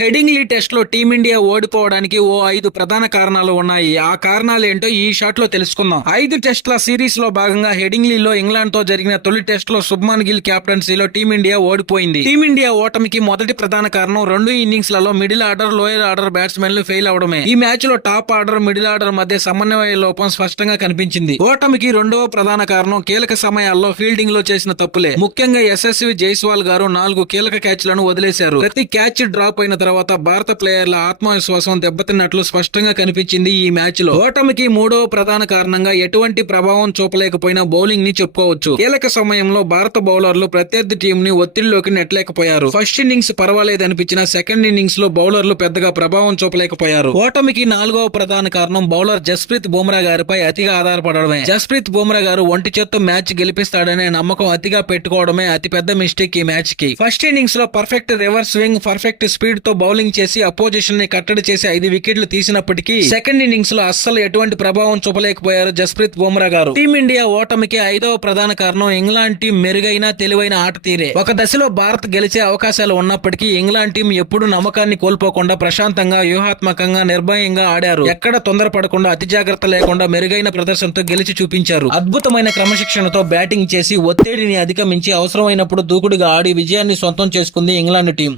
Headingley test లో team India ఓడిపోవడానికి ఓ 5 ప్రధాన కారణాలు ఉన్నాయి. ఆ కారణాలు ఏంటో ఈ షాట్ లో తెలుసుకుందాం. 5 టెస్ట్ల సిరీస్ లో భాగంగా హెడింగ్లీలో ఇంగ్లాండ్ తో జరిగిన తొలి టెస్ట్ లో శుభ్మన్ గిల్ కెప్టెన్సీలో టీమిండియా ఓడిపోయింది. టీమిండియా ఓటమికి మొదటి ప్రధాన కారణం 2 ఇన్నింగ్స్ లలో middle order, lower order బ్యాట్స్మెన్లు fail అవడమే. ఈ మ్యాచ్ లో టాప్ ఆర్డర్, మిడిల్ ఆర్డర్ మధ్య సమన్వయ లోపం స్పష్టంగా కనిపించింది. ఓటమికి రెండవ ప్రధాన కారణం కీలక సమయాల్లో ఫీల్డింగ్ లో చేసిన తప్పులే. ముఖ్యంగా యశస్వి జైస్వాల్ గారు 4 కీలక క్యాచ్లను వదిలేశారు. ప్రతి క్యాచ్ డ్రాప్ అయిన తర్వాత భారత ప్లేయర్ల ఆత్మవిశ్వాసం దెబ్బతిన్నట్లు స్పష్టంగా కనిపించింది. ఈ మ్యాచ్ లో ఓటమికి మూడవ ప్రధాన కారణంగా ఎటువంటి ప్రభావం చూపలేకపోయిన బౌలింగ్ ని చెప్పుకోవచ్చు. కీలక సమయంలో భారత బౌలర్లు ప్రత్యర్థి టీం ని ఒత్తిడిలోకి నెట్టలేకపోయారు. ఫస్ట్ ఇన్నింగ్స్ పర్వాలేదనిపించిన సెకండ్ ఇన్నింగ్స్ లో బౌలర్లు పెద్దగా ప్రభావం చూపలేకపోయారు. ఓటమికి 4వ ప్రధాన కారణం బౌలర్ జస్ప్రీత్ బుమ్రా గారిపై అతిగా ఆధారపడడమే. జస్ప్రీత్ బుమ్రా గారు ఒంటి చేత్తో మ్యాచ్ గెలిపిస్తాడనే నమ్మకం అతిగా పెట్టుకోవడమే అతిపెద్ద మిస్టేక్ ఈ మ్యాచ్ కి. ఫస్ట్ ఇన్నింగ్స్ లో perfect reverse swing, perfect speed తో బౌలింగ్ చేసి అపోజిషన్ ని కట్టడి చేసి 5 వికెట్లు తీసినప్పటికీ సెకండ్ ఇన్నింగ్స్ లో అస్సలు ఎటువంటి ప్రభావం చూపలేకపోయారు జస్ప్రీత్ బుమ్రా గారు. టీమిండియా ఓటమికి 5వ ప్రధాన కారణం ఇంగ్లాండ్ టీం మెరుగైన తెలివైన ఆట తీరే. ఒక దశలో భారత్ గెలిచే అవకాశాలు ఉన్నప్పటికీ ఇంగ్లాండ్ టీం ఎప్పుడు నమ్మకాన్ని కోల్పోకుండా ప్రశాంతంగా, వ్యూహాత్మకంగా, నిర్భయంగా ఆడారు. ఎక్కడ తొందరపడకుండా, అతి జాగ్రత్త లేకుండా మెరుగైన ప్రదర్శనతో గెలిచి చూపించారు. అద్భుతమైన క్రమశిక్షణతో బ్యాటింగ్ చేసి ఒత్తిడిని అధిగమించి అవసరమైనప్పుడు దూకుడుగా ఆడి విజయాన్ని సొంతం చేసుకుంది ఇంగ్లాండ్ టీం.